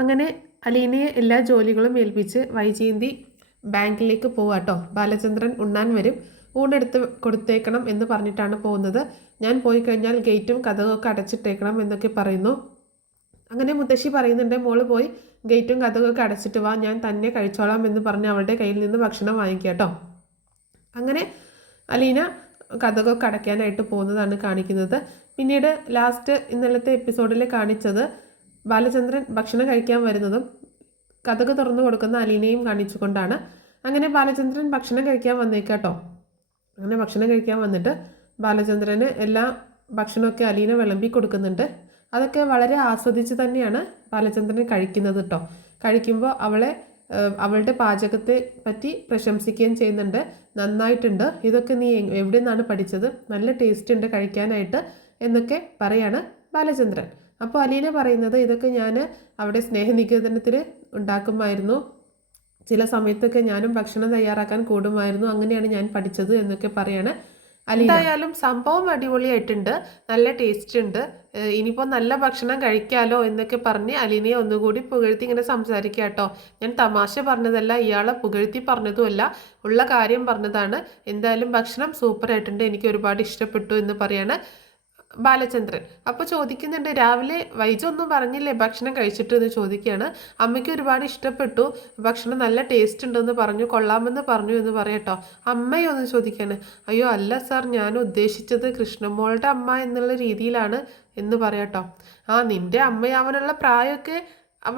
അങ്ങനെ അലീനയെ എല്ലാ ജോലികളും ഏൽപ്പിച്ച് വൈജയന്തി ബാങ്കിലേക്ക് പോവാട്ടോ. ബാലചന്ദ്രൻ ഉണ്ണാൻ വരും, ഊണെടുത്ത് കൊടുത്തേക്കണം എന്ന് പറഞ്ഞിട്ടാണ് പോകുന്നത്. ഞാൻ പോയി കഴിഞ്ഞാൽ ഗേറ്റും കതകൊക്കെ അടച്ചിട്ടേക്കണം എന്നൊക്കെ പറയുന്നു. അങ്ങനെ മുത്തശ്ശി പറയുന്നുണ്ട്, മോള് പോയി ഗേറ്റും കതകൊക്കെ അടച്ചിട്ട് വാ, ഞാൻ തന്നെ കഴിച്ചോളാം എന്ന് പറഞ്ഞ് അവളുടെ കയ്യിൽ നിന്ന് ഭക്ഷണം വാങ്ങിക്കുക കേട്ടോ. അങ്ങനെ അലീന കതകൊക്കെ അടയ്ക്കാനായിട്ട് പോകുന്നതാണ് കാണിക്കുന്നത്. പിന്നീട് ലാസ്റ്റ് ഇന്നലത്തെ എപ്പിസോഡിൽ കാണിച്ചത് ബാലചന്ദ്രൻ ഭക്ഷണം കഴിക്കാൻ വരുന്നതും കതക് തുറന്നു കൊടുക്കുന്ന അലീനയും കാണിച്ചുകൊണ്ടാണ്. അങ്ങനെ ബാലചന്ദ്രൻ ഭക്ഷണം കഴിക്കാൻ വന്നേക്കാട്ടോ. അങ്ങനെ ഭക്ഷണം കഴിക്കാൻ വന്നിട്ട് ബാലചന്ദ്രന് എല്ലാ ഭക്ഷണമൊക്കെ അലീന വിളമ്പി കൊടുക്കുന്നുണ്ട്. അതൊക്കെ വളരെ ആസ്വദിച്ച് തന്നെയാണ് ബാലചന്ദ്രൻ കഴിക്കുന്നത് കേട്ടോ. കഴിക്കുമ്പോൾ അവളുടെ പാചകത്തെ പറ്റി പ്രശംസിക്കുകയും ചെയ്യുന്നുണ്ട്. നന്നായിട്ടുണ്ട്, ഇതൊക്കെ നീ എവിടെ നിന്നാണ് പഠിച്ചത്, നല്ല ടേസ്റ്റ് ഉണ്ട് കഴിക്കാനായിട്ട് എന്നൊക്കെ പറയാണ് ബാലചന്ദ്രൻ. അപ്പോൾ അലീന പറയുന്നത്, ഇതൊക്കെ ഞാൻ അവിടെ സ്നേഹനികേതനത്തിൽ ഉണ്ടാക്കുമായിരുന്നു, ചില സമയത്തൊക്കെ ഞാനും ഭക്ഷണം തയ്യാറാക്കാൻ കൂടുമായിരുന്നു, അങ്ങനെയാണ് ഞാൻ പഠിച്ചത് എന്നൊക്കെ പറയാണ് അലീന. എന്തായാലും സംഭവം അടിപൊളിയായിട്ടുണ്ട്, നല്ല ടേസ്റ്റ് ഉണ്ട്, ഇനിയിപ്പോൾ നല്ല ഭക്ഷണം കഴിക്കാമല്ലോ എന്നൊക്കെ പറഞ്ഞ് അലീനയെ ഒന്നുകൂടി പുകഴ്ത്തി ഇങ്ങനെ സംസാരിക്കുക കേട്ടോ. ഞാൻ തമാശ പറഞ്ഞതല്ല, ഇയാളെ പുകഴ്ത്തി പറഞ്ഞതുമല്ല, ഉള്ള കാര്യം പറഞ്ഞതാണ്. എന്തായാലും ഭക്ഷണം സൂപ്പറായിട്ടുണ്ട്, എനിക്ക് ഒരുപാട് ഇഷ്ടപ്പെട്ടു എന്ന് പറയാണ് ബാലചന്ദ്രൻ. അപ്പോൾ ചോദിക്കുന്നുണ്ട്, രാവിലെ വൈജ ഒന്നും പറഞ്ഞില്ലേ ഭക്ഷണം കഴിച്ചിട്ട് എന്ന് ചോദിക്കുകയാണ്. അമ്മയ്ക്ക് ഒരുപാട് ഇഷ്ടപ്പെട്ടു, ഭക്ഷണം നല്ല ടേസ്റ്റ് ഉണ്ടെന്ന് പറഞ്ഞു, കൊള്ളാമെന്ന് പറഞ്ഞു എന്ന് പറയട്ടോ. അമ്മയൊന്ന് ചോദിക്കുകയാണ്. അയ്യോ അല്ല സാർ, ഞാൻ ഉദ്ദേശിച്ചത് കൃഷ്ണമോളുടെ അമ്മ എന്നുള്ള രീതിയിലാണ് എന്ന് പറയട്ടോ. നിന്റെ അമ്മയാവാനുള്ള പ്രായമൊക്കെ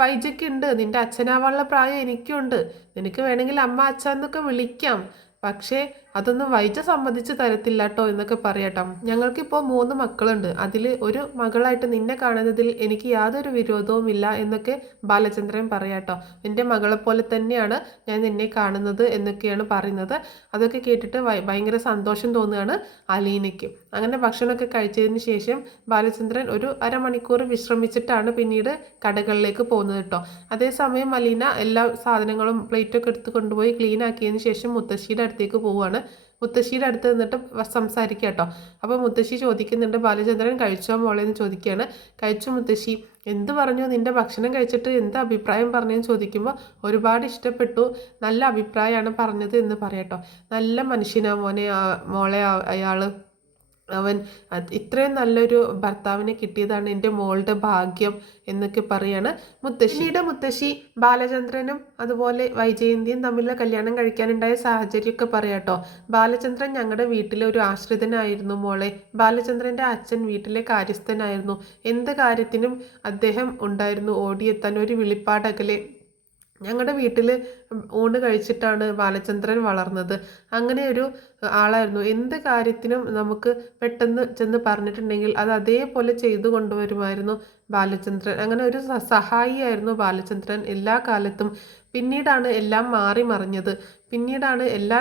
വൈജയ്ക്ക് ഉണ്ട്, നിന്റെ അച്ഛനാവാനുള്ള പ്രായം എനിക്കുണ്ട്, നിനക്ക് വേണമെങ്കിൽ അമ്മ അച്ഛൻ എന്നൊക്കെ വിളിക്കാം, പക്ഷേ അതൊന്നും വൈജ സമ്മതിച്ച് തരത്തില്ല കേട്ടോ എന്നൊക്കെ പറയട്ടോ. ഞങ്ങൾക്കിപ്പോൾ 3 മക്കളുണ്ട്, അതിൽ ഒരു മകളായിട്ട് നിന്നെ കാണുന്നതിൽ എനിക്ക് യാതൊരു വിരോധവും ഇല്ല എന്നൊക്കെ ബാലചന്ദ്രൻ പറയാട്ടോ. എൻ്റെ മകളെ പോലെ തന്നെയാണ് ഞാൻ നിന്നെ കാണുന്നത് എന്നൊക്കെയാണ് പറയുന്നത്. അതൊക്കെ കേട്ടിട്ട് ഭയങ്കര സന്തോഷം തോന്നുകയാണ് അലീനയ്ക്ക്. അങ്ങനെ ഭക്ഷണമൊക്കെ കഴിച്ചതിന് ശേഷം ബാലചന്ദ്രൻ ഒരു അരമണിക്കൂർ വിശ്രമിച്ചിട്ടാണ് പിന്നീട് കടകളിലേക്ക് പോകുന്നത് കേട്ടോ. അതേസമയം അലീന എല്ലാ സാധനങ്ങളും പ്ലേറ്റൊക്കെ എടുത്ത് കൊണ്ടുപോയി ക്ലീൻ ആക്കിയതിന് ശേഷം മുത്തശ്ശിയുടെ അടുത്തേക്ക് പോവുകയാണ്. മുത്തശ്ശിയുടെ അടുത്ത് നിന്നിട്ട് സംസാരിക്കുക കേട്ടോ. അപ്പോൾ മുത്തശ്ശി ചോദിക്കുന്നുണ്ട്, ബാലചന്ദ്രൻ കഴിച്ചോ മോളെ എന്ന് ചോദിക്കുകയാണ്. കഴിച്ചു മുത്തശ്ശി. എന്ത് പറഞ്ഞു, നിന്റെ ഭക്ഷണം കഴിച്ചിട്ട് എന്ത് അഭിപ്രായം പറഞ്ഞെന്ന് ചോദിക്കുമ്പോൾ ഒരുപാട് ഇഷ്ടപ്പെട്ടു, നല്ല അഭിപ്രായമാണ് പറഞ്ഞത് എന്ന് പറയട്ടോ. നല്ല മനുഷ്യനാ മോളെ അയാൾ, അവൻ ഇത്രയും നല്ലൊരു ഭർത്താവിനെ കിട്ടിയതാണ് എൻ്റെ മോളുടെ ഭാഗ്യം എന്നൊക്കെ പറയാണ് മുത്തശ്ശി. പിന്നീട് മുത്തശ്ശി ബാലചന്ദ്രനും അതുപോലെ വൈജയന്തിയും തമ്മിലുള്ള കല്യാണം കഴിക്കാനുണ്ടായ സാഹചര്യമൊക്കെ പറയാട്ടോ. ബാലചന്ദ്രൻ ഞങ്ങളുടെ വീട്ടിലെ ഒരു ആശ്രിതനായിരുന്നു മോളെ, ബാലചന്ദ്രൻ്റെ അച്ഛൻ വീട്ടിലെ കാര്യസ്ഥനായിരുന്നു, എന്ത് കാര്യത്തിനും അദ്ദേഹം ഉണ്ടായിരുന്നു, ഓടിയെത്താൻ ഒരു വിളിപ്പാടകലെ. ഞങ്ങളുടെ വീട്ടിൽ ഊണ് കഴിച്ചിട്ടാണ് ബാലചന്ദ്രൻ വളർന്നത്, അങ്ങനെ ഒരു ആളായിരുന്നു. എന്ത് കാര്യത്തിനും നമുക്ക് പെട്ടെന്ന് ചെന്ന് പറഞ്ഞിട്ടുണ്ടെങ്കിൽ അത് അതേപോലെ ചെയ്തു കൊണ്ടുവരുമായിരുന്നു ബാലചന്ദ്രൻ. അങ്ങനെ ഒരു സഹായിയായിരുന്നു ബാലചന്ദ്രൻ എല്ലാ കാലത്തും. പിന്നീടാണ് എല്ലാം മാറി മറിഞ്ഞത്, പിന്നീടാണ് എല്ലാ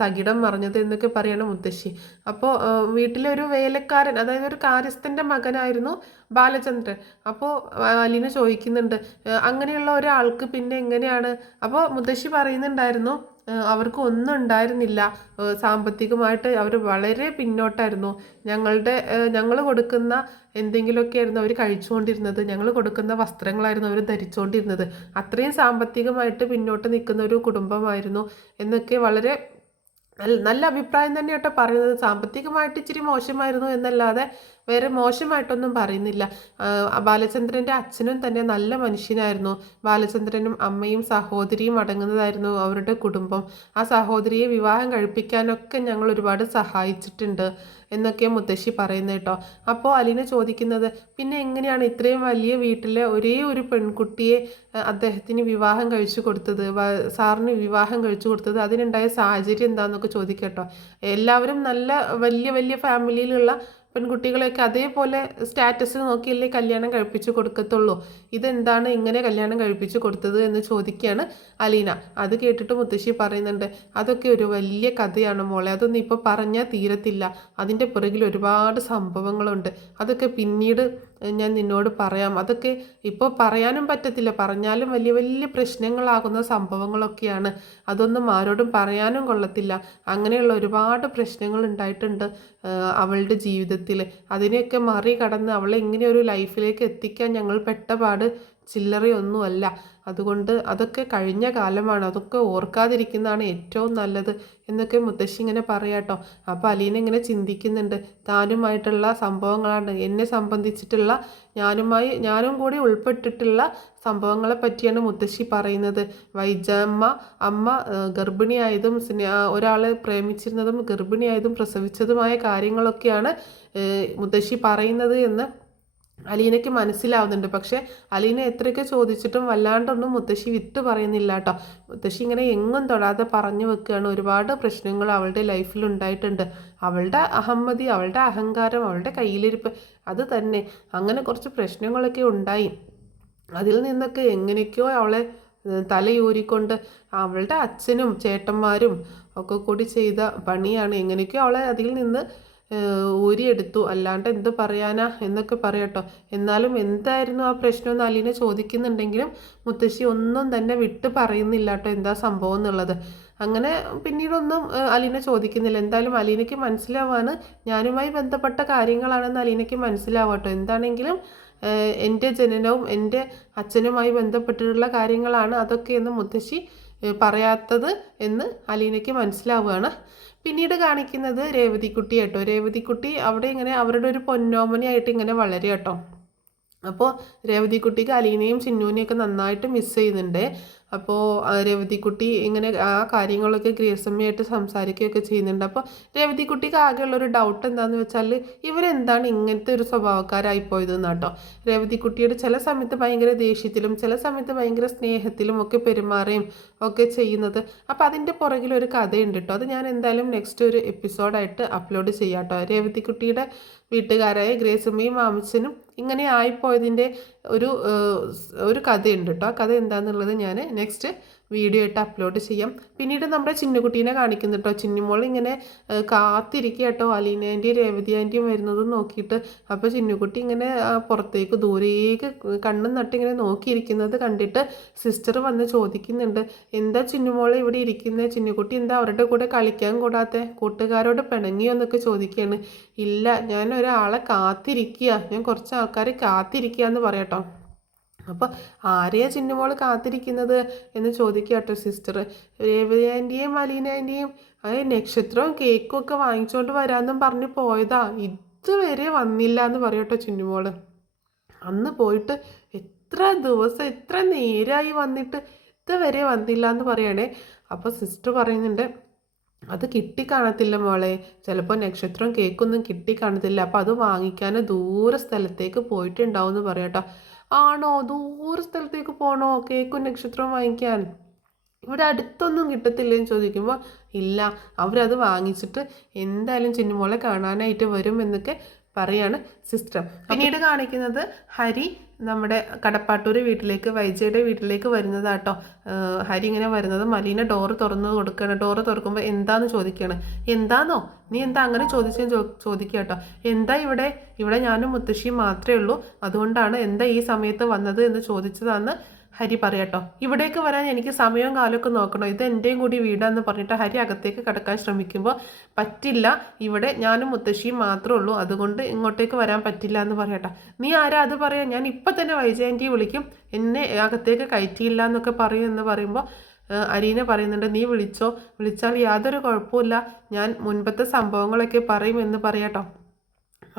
തകിടം മറിഞ്ഞത് എന്നൊക്കെ പറയണം മുത്തശ്ശി. അപ്പോൾ വീട്ടിലെ ഒരു വേലക്കാരൻ, അതായത് ഒരു കാര്യസ്ഥൻ്റെ മകനായിരുന്നു ബാലചന്ദ്രൻ. അപ്പോൾ അലീന ചോദിക്കുന്നുണ്ട്, അങ്ങനെയുള്ള ഒരാൾക്ക് പിന്നെ എങ്ങനെയാണ്? അപ്പോൾ മുത്തശ്ശി പറയുന്നുണ്ടായിരുന്നു, അവർക്ക് ഒന്നും ഉണ്ടായിരുന്നില്ല, സാമ്പത്തികമായിട്ട് അവർ വളരെ പിന്നോട്ടായിരുന്നു, ഞങ്ങൾ കൊടുക്കുന്ന എന്തെങ്കിലുമൊക്കെ ആയിരുന്നു അവർ കഴിച്ചുകൊണ്ടിരുന്നത്, ഞങ്ങൾ കൊടുക്കുന്ന വസ്ത്രങ്ങളായിരുന്നു അവർ ധരിച്ചുകൊണ്ടിരുന്നത്, അത്രയും സാമ്പത്തികമായിട്ട് പിന്നോട്ട് നിൽക്കുന്ന ഒരു കുടുംബമായിരുന്നു എന്നൊക്കെ വളരെ നല്ല അഭിപ്രായം തന്നെ കേട്ടോ പറയുന്നത്. സാമ്പത്തികമായിട്ട് ഇച്ചിരി മോശമായിരുന്നു എന്നല്ലാതെ വേറെ മോശമായിട്ടൊന്നും പറയുന്നില്ല. ബാലചന്ദ്രൻ്റെ അച്ഛനും തന്നെ നല്ല മനുഷ്യനായിരുന്നു, ബാലചന്ദ്രനും അമ്മയും സഹോദരിയും അടങ്ങുന്നതായിരുന്നു അവരുടെ കുടുംബം. ആ സഹോദരിയെ വിവാഹം കഴിപ്പിക്കാനൊക്കെ ഞങ്ങൾ ഒരുപാട് സഹായിച്ചിട്ടുണ്ട് എന്നൊക്കെ മുത്തശ്ശി പറയുന്നത് കേട്ടോ. അപ്പോൾ അലീന ചോദിക്കുന്നത്, പിന്നെ എങ്ങനെയാണ് ഇത്രയും വലിയ വീട്ടിലെ ഒരേ ഒരു പെൺകുട്ടിയെ അദ്ദേഹത്തിന് വിവാഹം കഴിച്ചു കൊടുത്തത്, സാറിന് വിവാഹം കഴിച്ചു കൊടുത്തത്, അതിനുണ്ടായ സാഹചര്യം എന്താണെന്നൊക്കെ ചോദിക്കട്ടോ. എല്ലാവരും നല്ല വലിയ വലിയ ഫാമിലിയിലുള്ള പെൺകുട്ടികളെയൊക്കെ അതേപോലെ സ്റ്റാറ്റസ് നോക്കിയല്ലേ കല്യാണം കഴിപ്പിച്ചു കൊടുക്കത്തുള്ളൂ, ഇതെന്താണ് ഇങ്ങനെ കല്യാണം കഴിപ്പിച്ചു കൊടുത്തത് എന്ന് ചോദിക്കുകയാണ് അലീന. അത് കേട്ടിട്ട് മുത്തശ്ശി പറയുന്നുണ്ട്, അതൊക്കെ ഒരു വലിയ കഥയാണ് മോളെ, അതൊന്നും ഇപ്പോൾ പറഞ്ഞാൽ തീരത്തില്ല, അതിൻ്റെ പുറകിൽ ഒരുപാട് സംഭവങ്ങളുണ്ട്, അതൊക്കെ പിന്നീട് ഞാൻ നിന്നോട് പറയാം, അതൊക്കെ ഇപ്പോൾ പറയാനും പറ്റത്തില്ല, പറഞ്ഞാലും വലിയ വലിയ പ്രശ്നങ്ങളാകുന്ന സംഭവങ്ങളൊക്കെയാണ്, അതൊന്നും ആരോടും പറയാനും കൊള്ളത്തില്ല, അങ്ങനെയുള്ള ഒരുപാട് പ്രശ്നങ്ങൾ ഉണ്ടായിട്ടുണ്ട് അവളുടെ ജീവിതത്തിൽ, അതിനെയൊക്കെ മറികടന്ന് അവളെ ഇങ്ങനെ ഒരു ലൈഫിലേക്ക് എത്തിക്കാൻ ഞങ്ങൾ പെട്ടപാട് ചില്ലറയൊന്നുമല്ല. അതുകൊണ്ട് അതൊക്കെ കഴിഞ്ഞ കാലമാണ്, അതൊക്കെ ഓർക്കാതിരിക്കുന്നതാണ് ഏറ്റവും നല്ലത് എന്നൊക്കെ മുത്തശ്ശി ഇങ്ങനെ പറയാട്ടോ. അപ്പോൾ അലീന ഇങ്ങനെ ചിന്തിക്കുന്നുണ്ട്, താനുമായിട്ടുള്ള സംഭവങ്ങളാണ് എന്നെ സംബന്ധിച്ചിട്ടുള്ള, ഞാനും കൂടി ഉൾപ്പെട്ടിട്ടുള്ള സംഭവങ്ങളെ പറ്റിയാണ് മുത്തശ്ശി പറയുന്നത്. അമ്മ ഗർഭിണിയായതും ഒരാളെ പ്രേമിച്ചിരുന്നതും ഗർഭിണിയായതും പ്രസവിച്ചതുമായ കാര്യങ്ങളൊക്കെയാണ് മുത്തശ്ശി പറയുന്നത് എന്ന് അലീനയ്ക്ക് മനസ്സിലാവുന്നുണ്ട്. പക്ഷേ അലീന എത്രയൊക്കെ ചോദിച്ചിട്ടും വല്ലാണ്ടൊന്നും മുത്തശ്ശി വിട്ട് പറയുന്നില്ല കേട്ടോ. മുത്തശ്ശി ഇങ്ങനെ എങ്ങും തൊടാതെ പറഞ്ഞു വെക്കുകയാണ്. ഒരുപാട് പ്രശ്നങ്ങൾ അവളുടെ ലൈഫിൽ ഉണ്ടായിട്ടുണ്ട്. അവളുടെ അഹമ്മതി, അവളുടെ അഹങ്കാരം, അവളുടെ കയ്യിലിരിപ്പ്, അത് തന്നെ അങ്ങനെ കുറച്ച് പ്രശ്നങ്ങളൊക്കെ ഉണ്ടായി. അതിൽ നിന്നൊക്കെ എങ്ങനെയൊക്കെയോ അവളെ തലയൂരിക്കൊണ്ട് അവളുടെ അച്ഛനും ചേട്ടന്മാരും ഒക്കെ കൂടി ചെയ്ത പണിയാണ്. എങ്ങനെയൊക്കെയോ അവളെ അതിൽ നിന്ന് ഊരിയെടുത്തു, അല്ലാണ്ട് എന്ത് പറയാനാ എന്നൊക്കെ പറയാട്ടോ. എന്നാലും എന്തായിരുന്നു ആ പ്രശ്നമെന്ന് അലീന ചോദിക്കുന്നുണ്ടെങ്കിലും മുത്തശ്ശി ഒന്നും തന്നെ വിട്ട് പറയുന്നില്ല കേട്ടോ, എന്താ സംഭവം എന്നുള്ളത്. അങ്ങനെ പിന്നീടൊന്നും അലീന ചോദിക്കുന്നില്ല. എന്തായാലും അലീനയ്ക്ക് മനസ്സിലാവാണ് ഞാനുമായി ബന്ധപ്പെട്ട കാര്യങ്ങളാണെന്ന് അലീനയ്ക്ക് മനസ്സിലാവാട്ടോ. എന്താണെങ്കിലും എൻ്റെ ജനനവും എൻ്റെ അച്ഛനുമായി ബന്ധപ്പെട്ടിട്ടുള്ള കാര്യങ്ങളാണ് അതൊക്കെയെന്ന് മുത്തശ്ശി പറയാത്തത് എന്ന് അലീനയ്ക്ക് മനസ്സിലാവുകയാണ്. പിന്നീട് കാണിക്കുന്നത് രേവതിക്കുട്ടി കേട്ടോ. രേവതിക്കുട്ടി അവിടെ ഇങ്ങനെ അവരുടെ ഒരു പൊന്നോമനയായിട്ട് ഇങ്ങനെ വളരുക കേട്ടോ. അപ്പോൾ രേവതിക്കുട്ടിക്ക് അലീനയും ചിന്നൂനെയൊക്കെ നന്നായിട്ട് മിസ് ചെയ്യുന്നുണ്ട്. അപ്പോൾ രേവതിക്കുട്ടി ഇങ്ങനെ ആ കാര്യങ്ങളൊക്കെ ഗ്രേസമ്മയായിട്ട് സംസാരിക്കുകയൊക്കെ ചെയ്യുന്നുണ്ട്. അപ്പോൾ രേവതിക്കുട്ടിക്ക് ആകെയുള്ളൊരു ഡൗട്ട് എന്താണെന്ന് വെച്ചാൽ ഇവരെന്താണ് ഇങ്ങനത്തെ ഒരു സ്വഭാവക്കാരായിപ്പോയതെന്ന് കേട്ടോ. രേവതിക്കുട്ടിയുടെ ചില സമയത്ത് ഭയങ്കര ദേഷ്യത്തിലും ചില സമയത്ത് ഭയങ്കര സ്നേഹത്തിലും ഒക്കെ പെരുമാറുകയും ഒക്കെ ചെയ്യുന്നത്. അപ്പോൾ അതിൻ്റെ പുറകിലൊരു കഥയുണ്ട് കേട്ടോ. അത് ഞാൻ എന്തായാലും നെക്സ്റ്റ് ഒരു എപ്പിസോഡായിട്ട് അപ്ലോഡ് ചെയ്യാം കേട്ടോ. രേവതിക്കുട്ടിയുടെ വീട്ടുകാരായ ഗ്രേസമ്മയും മാമച്ചനും ഇങ്ങനെ ആയിപ്പോയതിൻ്റെ ഒരു കഥയുണ്ട് കേട്ടോ. ആ കഥ എന്താണെന്നുള്ളത് ഞാൻ നെക്സ്റ്റ് വീഡിയോ ആയിട്ട് അപ്ലോഡ് ചെയ്യാം. പിന്നീട് നമ്മുടെ ചിന്നുകുട്ടീനെ കാണിക്കുന്നു കേട്ടോ. ചിന്നുമോൾ ഇങ്ങനെ കാത്തിരിക്കുക കേട്ടോ, അലീന ആൻറ്റിയും രേവതി ആൻറ്റിയും വരുന്നതും നോക്കിയിട്ട്. അപ്പോൾ ചിന്നുകുട്ടി ഇങ്ങനെ പുറത്തേക്ക് ദൂരേക്ക് കണ്ണും നട്ടിങ്ങനെ നോക്കിയിരിക്കുന്നത് കണ്ടിട്ട് സിസ്റ്റർ വന്ന് ചോദിക്കുന്നുണ്ട്, എന്താ ചിന്നുമോളെ ഇവിടെ ഇരിക്കുന്നത്, ചിന്നുകുട്ടി എന്താ അവരുടെ കൂടെ കളിക്കാൻ കൂടാത്തെ, കൂട്ടുകാരോട് പിണങ്ങിയോ എന്നൊക്കെ ചോദിക്കുകയാണ്. ഇല്ല, ഞാൻ ഒരാളെ കാത്തിരിക്കുക, ഞാൻ കുറച്ച് ആൾക്കാരെ കാത്തിരിക്കുക എന്ന് പറയാട്ടോ. അപ്പോൾ ആരെയാ ചിന്നുമോൾ കാത്തിരിക്കുന്നത് എന്ന് ചോദിക്കുക കേട്ടോ സിസ്റ്റർ. രേവതി ആൻറ്റിയും അലീന ആൻറ്റിയും നക്ഷത്രവും കേക്കും ഒക്കെ വാങ്ങിച്ചുകൊണ്ട് വരാമെന്നും പറഞ്ഞ് പോയതാ, ഇതുവരെ വന്നില്ല എന്ന് പറയട്ടോ ചിന്നുമോൾ. അന്ന് പോയിട്ട് എത്ര ദിവസം എത്ര നേരമായി വന്നിട്ട് ഇതുവരെ വന്നില്ല എന്ന് പറയണേ. അപ്പോൾ സിസ്റ്റർ പറയുന്നുണ്ട്, അത് കിട്ടിക്കാണത്തില്ല മോളെ, ചിലപ്പോൾ നക്ഷത്രവും കേക്കൊന്നും കിട്ടിക്കാണത്തില്ല, അപ്പോൾ അത് വാങ്ങിക്കാൻ ദൂര സ്ഥലത്തേക്ക് പോയിട്ടുണ്ടാവും എന്ന് പറയാട്ടോ. ആണോ, ദൂര സ്ഥലത്തേക്ക് പോകണോ കേക്കും നക്ഷത്രവും വാങ്ങിക്കാൻ? ഇവിടെ അടുത്തൊന്നും കിട്ടത്തില്ലെന്ന് ചോദിക്കുമ്പോൾ ഇല്ല, അവരത് വാങ്ങിച്ചിട്ട് എന്തായാലും ചിന്നുമോളെ കാണാനായിട്ട് വരും എന്നൊക്കെ പറയാണ് സിസ്റ്റർ. പിന്നീട് കാണിക്കുന്നത് ഹരി നമ്മുടെ കടപ്പാട്ടൂർ വീട്ടിലേക്ക്, വൈജയുടെ വീട്ടിലേക്ക് വരുന്നതാട്ടോ. ഹരി ഇങ്ങനെ വരുന്നത് മലീന ഡോറ് തുറന്ന് കൊടുക്കുകയാണ്. ഡോറ് തുറക്കുമ്പോൾ എന്താന്ന് ചോദിക്കുകയാണ്. എന്താന്നോ, നീ എന്താ അങ്ങനെ ചോദിക്കുക കേട്ടോ. എന്താ ഇവിടെ ഞാനും മുത്തശ്ശിയും മാത്രമേ ഉള്ളൂ, അതുകൊണ്ടാണ് എന്താ ഈ സമയത്ത് വന്നത് എന്ന് ചോദിച്ചതാന്ന് ഹരി പറയാട്ടോ. ഇവിടേക്ക് വരാൻ എനിക്ക് സമയവും കാലമൊക്കെ നോക്കണോ, ഇത് എൻ്റെയും കൂടി വീടാന്ന് പറഞ്ഞിട്ട് ഹരി അകത്തേക്ക് കടക്കാൻ ശ്രമിക്കുമ്പോൾ പറ്റില്ല, ഇവിടെ ഞാനും മുത്തശ്ശിയും മാത്രമേ ഉള്ളൂ, അതുകൊണ്ട് ഇങ്ങോട്ടേക്ക് വരാൻ പറ്റില്ല എന്ന് പറയട്ടോ. നീ ആരാ അത് പറയാം, ഞാൻ ഇപ്പം തന്നെ വൈജയന്തിയെ വിളിക്കും, എന്നെ അകത്തേക്ക് കയറ്റിയില്ല എന്നൊക്കെ പറയും എന്ന് പറയുമ്പോൾ അരീന പറയുന്നുണ്ട്, നീ വിളിച്ചാൽ യാതൊരു കുഴപ്പമില്ല, ഞാൻ മുൻപത്തെ സംഭവങ്ങളൊക്കെ പറയും എന്ന് പറയാട്ടോ.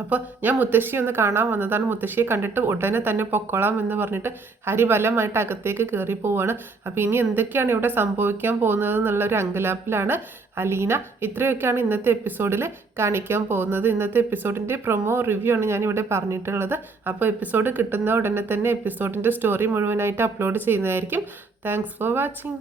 അപ്പോൾ ഞാൻ മുത്തശ്ശി ഒന്ന് കാണാൻ വന്നതാണ്, മുത്തശ്ശിയെ കണ്ടിട്ട് ഉടനെ തന്നെ പൊക്കോളാം എന്ന് പറഞ്ഞിട്ട് ഹരി ബലമായിട്ട് അകത്തേക്ക് കയറി പോവുകയാണ്. അപ്പോൾ ഇനി എന്തൊക്കെയാണ് ഇവിടെ സംഭവിക്കാൻ പോകുന്നത് എന്നുള്ളൊരു അങ്കലാപ്പിലാണ് അലീന. ഇത്രയൊക്കെയാണ് ഇന്നത്തെ എപ്പിസോഡിൽ കാണിക്കാൻ പോകുന്നത്. ഇന്നത്തെ എപ്പിസോഡിൻ്റെ പ്രൊമോ റിവ്യൂ ആണ് ഞാനിവിടെ പറഞ്ഞിട്ടുള്ളത്. അപ്പോൾ എപ്പിസോഡ് കിട്ടുന്ന ഉടനെ തന്നെ എപ്പിസോഡിൻ്റെ സ്റ്റോറി മുഴുവനായിട്ട് അപ്ലോഡ് ചെയ്യുന്നതായിരിക്കും. Thanks for watching.